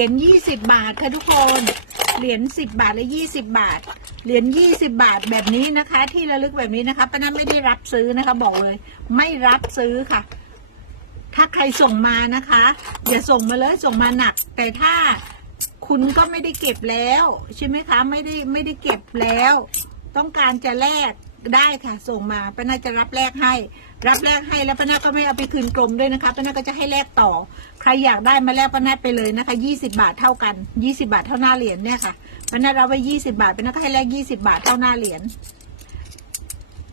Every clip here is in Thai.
เหรียญยี่สิบบาทค่ะทุกคน เหรียญสิบบาทและยี่สิบบาท เหรียญยี่สิบบาทแบบนี้นะคะ ที่ระลึกแบบนี้นะคะป้านัทไม่ได้รับซื้อนะคะบอกเลย ไม่รับซื้อค่ะ ถ้าใครส่งมานะคะ อย่าส่งมาเลยส่งมาหนัก แต่ถ้าคุณก็ไม่ได้เก็บแล้ว ใช่ไหมคะ ไม่ได้ไม่ได้เก็บแล้ว ต้องการจะแลก ได้ค่ะ ส่งมาป้านาจะรับแลกให้ รับแลกให้แล้วป้านาก็ไม่เอาไปคืนกรมด้วยนะคะป้านาก็จะให้แลกต่อ ใครอยากได้มาแลกป้านาไปเลยนะคะยี่สิบาทเท่ากันยี่สิบาทเท่าหน้าเหรียญเนี่ยค่ะป้านารับไว้ยี่สิบาทป้านาก็ให้แลกยี่สิบาทเท่าหน้าเหรียญ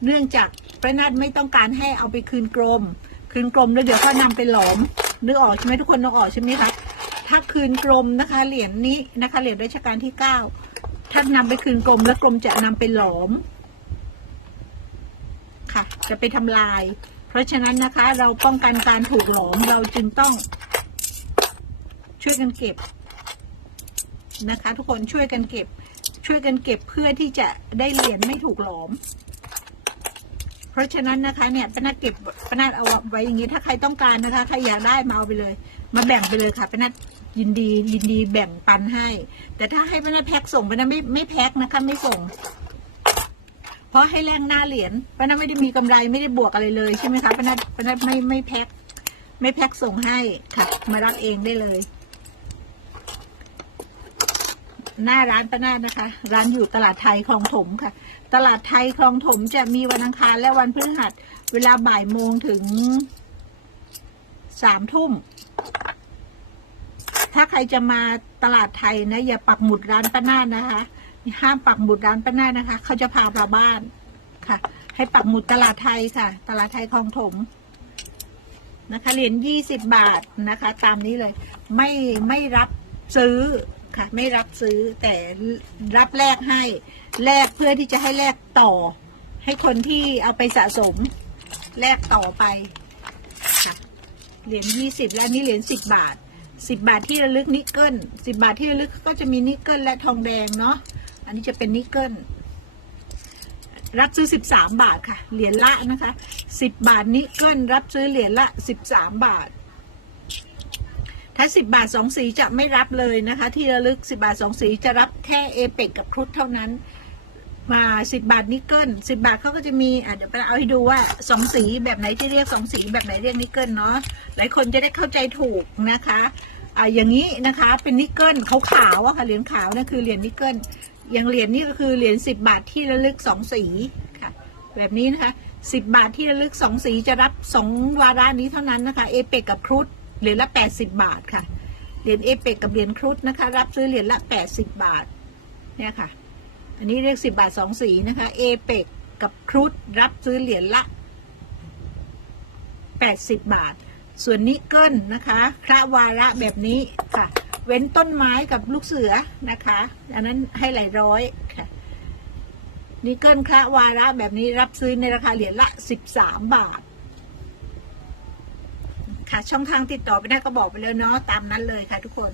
เนื่องจากป้านาไม่ต้องการให้เอาไปคืนกรมคืนกรมแล้วเดี๋ยวก็นำไปหลอมนึกออกใช่ไหมทุกคนนึกออกใช่ไหมคะถ้าคืนกรมนะคะเหรียญนี้นะคะเหรียญรัชกาลที่เก้าถ้านำไปคืนกรมแล้วกรมจะนำไปหลอม ค่ะ จะไปทำลาย เพราะฉะนั้นนะคะ เราป้องกันการถูกหลอมเราจึงต้อง ช่วยกันเก็บนะคะ ทุกคนช่วยกันเก็บ ช่วยกันเก็บเพื่อที่จะได้เหรียญไม่ถูกหลอม เพราะฉะนั้นนะคะเนี่ยปนัดเก็บปนัดเอาไว้อย่างนี้ถ้าใครต้องการนะคะใครอยากได้มาเอาไปเลย มาแบ่งไปเลยค่ะปนัดยินดียินดีแบ่งปันให้ แต่ถ้าให้ปนัดแพ็คส่งปนัดไม่ไม่แพ็คนะคะ ไม่ส่ง ราะให้แลกหน้าเหรียญป้านัดไม่ได้มีกำไรไม่ได้บวกอะไรเลยใช่ไหมคะป้านัดป้านัดไม่ไม่แพ็คไม่แพ็คส่งให้ค่ะ มารับเองได้เลย หน้าร้านป้านาดนะคะ ร้านอยู่ตลาดไทยคลองถมค่ะ ตลาดไทยคลองถมจะมีวันอังคารและวันพฤหัส เวลาบ่ายโมงถึงสามทุ่ม ถ้าใครจะมาตลาดไทยนะ อย่าปักหมุดร้านป้านาดนะคะ ห้ามปักหมุดร้านป้านานะคะ เขาจะพามาบ้านค่ะ ให้ปักหมุดตลาดไทยค่ะ ตลาดไทยคลองถมนะคะเหรียญยี่สิบบาทนะคะ ตามนี้เลย ไม่ไม่รับซื้อค่ะ ไม่รับซื้อแต่รับแลกให้แลกเพื่อที่จะให้แลกต่อ ให้คนที่เอาไปสะสมแลกต่อไปค่ะเหรียญยี่สิบและนี่เหรียญสิบบาทสิบบาทที่ระลึกนิกเกิลสิบาทที่ระลึกก็จะมีนิกเกิลและทองแดงเนาะ อันนี้จะเป็นนิกเกิลรับซื้อสิบสามบาทค่ะ เหรียญละนะคะสิบบาทนิกเกิลรับซื้อเหรียญละสิบสามบาท ถ้าสิบบาทสองสีจะไม่รับเลยนะคะ ที่ระลึกสิบาทสองสีจะรับแค่เอเปกกับครุฑเท่านั้น มาสิบบาทนิกเกิลสิบาทเขาก็จะมีอะเดี๋ยวไปเอาให้ดูว่าสองสีแบบไหนที่เรียกสองสีแบบไหนเรียกนิกเกิลเนาะ หลายคนจะได้เข้าใจถูกนะคะอ่าอย่างนี้นะคะเป็นนิกเกิลขาวๆอะค่ะเหรียญขาวนั่นคือเหรียญนิกเกิล อย่างเหรียญนี้ก็คือเหรียญสิบบาทที่ระลึกสองสีค่ะ แบบนี้นะคะสิบบาทที่ระลึกสองสีจะรับสองวาระนี้เท่านั้นนะคะเอเปกกับครุฑเหรียญละแปดสิบบาทค่ะเหรียญเอเปกกับเหรียญครุฑนะคะ รับซื้อเหรียญละแปดสิบบาทเนี่ยค่ะ อันนี้เรียกสิบาทสองสีนะคะเอเปกกับครุฑรับซื้อเหรียญละแปดสิบบาท ส่วนนิกเกิลนะคะ พระวาระแบบนี้ค่ะ เว้นต้นไม้กับลูกเสือนะคะ อันนั้นให้หลายร้อยค่ะนิเกิลคะวาระแบบนี้รับซื้อในราคาเหรียญละ 13บามบาท ค่ะช่องทางติดต่อไปได้ก็บอกไปแล้วเนาะตามนั้นเลยค่ะทุกคน